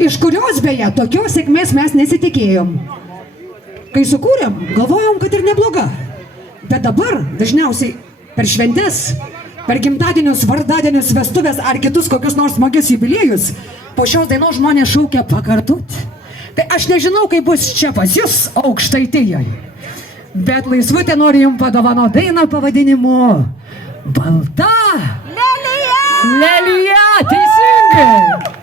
Iš kurios beje tokios sėkmės mes nesitikėjom. Kai sukūrėm, galvojom, kad ir nebloga. Bet dabar dažniausiai per šventes, per gimtadienius, vardadienius, vestuvės ar kitus kokius nors smagius jubiliejus, po šios dainos žmonės šaukia pakartot. Tai aš nežinau, kaip bus čia pas jūs Aukštaitijoje. Bet Laisvutė nori jums padovanoti dainą pavadinimu Balta Lelija! Lelija, teisingai!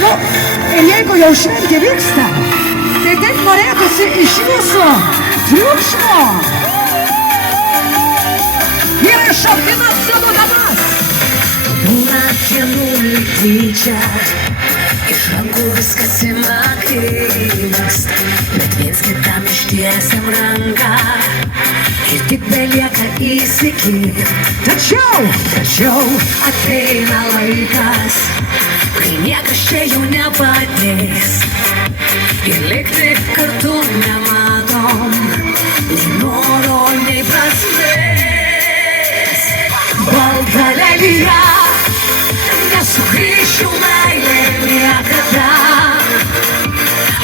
Nu, ir jeigu jau šventė vyksta, tai taip norėtųsi iš jūsų triukšmo. Ir iš apginas savo damas. Būna dienų lygtyčia, iš rankų viskas ima kryst, bet viens kitam ištiesiam ranką ir tik belieka įsikirt. Tačiau ateina laikas, kai niekas čia jau nepadės ir likti kartu nematom nei noro, nei prasmės. Balta lelija, nesugrįšiu meilė niekada.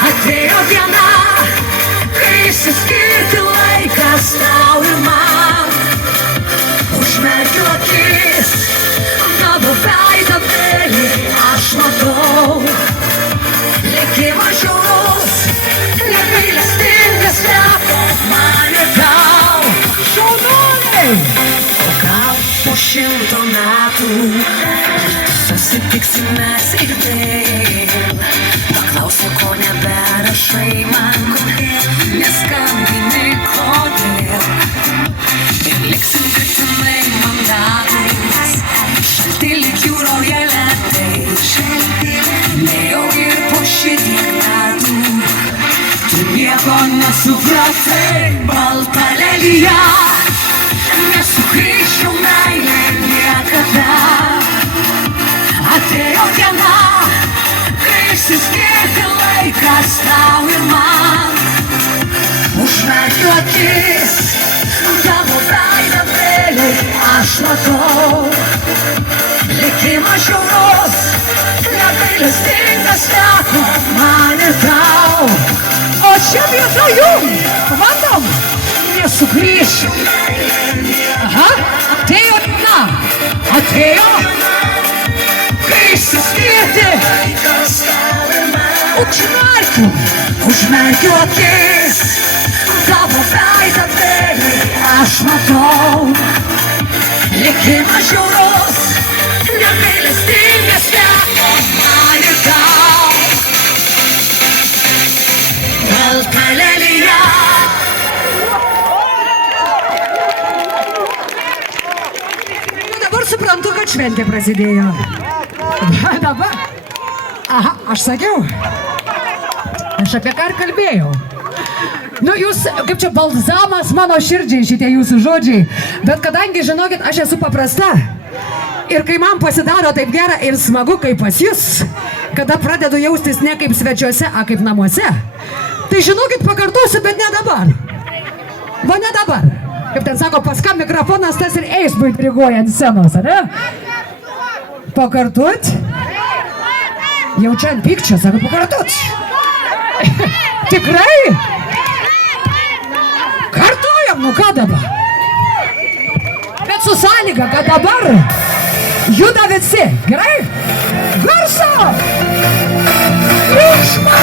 Atėjo diena, kai išsiskirti laikas tau ir man. Užmerkiu akis, tavo veidą vėlį aš matau. Likimas žiaurus, negailestingas teko man ir tau. Šaunuoliai! O gal po 100 metų susitiksim mes ir vėl. Paklausiu, ko neberašai man, neskambini kodėl. Ir liksim kritinai mandagus, šalti lyg jūroje ledai. Nejaugi ir po šitiek metų tu nieko nesupratai. Balta lelija, nesugrįšiu meilė niekada. Atėjo diena, kai išsiskirti laikas tau ir man. Užmerkiu akis, tavo veidą vėlį aš matau. Likimas žiaurus, negailestingas teko man ir tau. O čia vietoj jum, matom, nesugrįšiu. Aha, atėjo diena, atėjo, kai išsiskirti laikas tau ir man. Užmerkiu akis, tavo veidą vėlį aš matau. Likimas žiaurus, negailestingas teko man ir tau. Balta lelija. Dabar suprantu, kad šventė prasidėjo. Dabar. Aha, aš sakiau. Aš apie ką ir kalbėjau. Nu, jūs, kaip čia, balzamas mano širdžiai šitie jūsų žodžiai. Bet kadangi, žinokit, aš esu paprasta. Ir kai man pasidaro taip gera ir smagu, kaip pas jūs, kada pradedu jaustis ne kaip svečiuose, a kaip namuose, tai žinokit, pakartosiu, bet ne dabar. Va ne dabar. Kaip ten sako, pas ką mikrofonas, tas ir eismui diriguoja ant scenos, ar ne? Pakartot? Jaučia ant pykčio, sako, pakartot. Tikrai? Kartuojam, nu ką dabar? Bet su sąlyga, kad dabar juda visi, gerai? Garso! Triukšmo!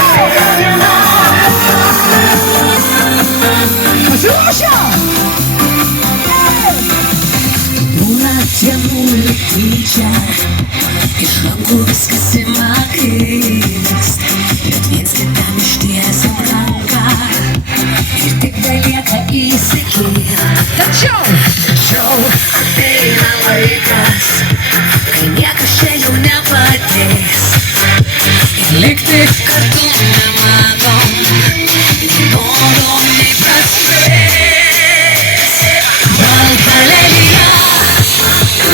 Pasiruošę! Būna dienų lygtyčia, iš rankų viskas ima krist, bet viens kitam ištiesiam ranką ir tik belieka įsikirt. Tačiau ateina laikas, kai niekas čia jau nepadės ir likti kartu nematom nei noro, nei prasmės. Balta lelija,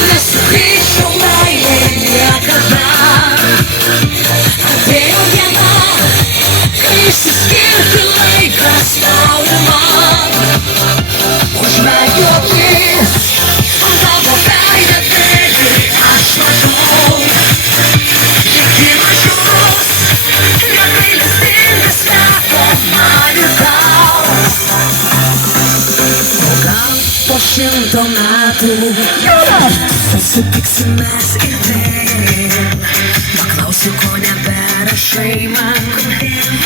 nesugrįšiu meilė niekada. Atėjo diena, kai išsiskirti laikas tau ir man. Užmerkiu akis, tavo Jonas! Susitiksim mes ir vėl. Paklausiu, ko neberašai man.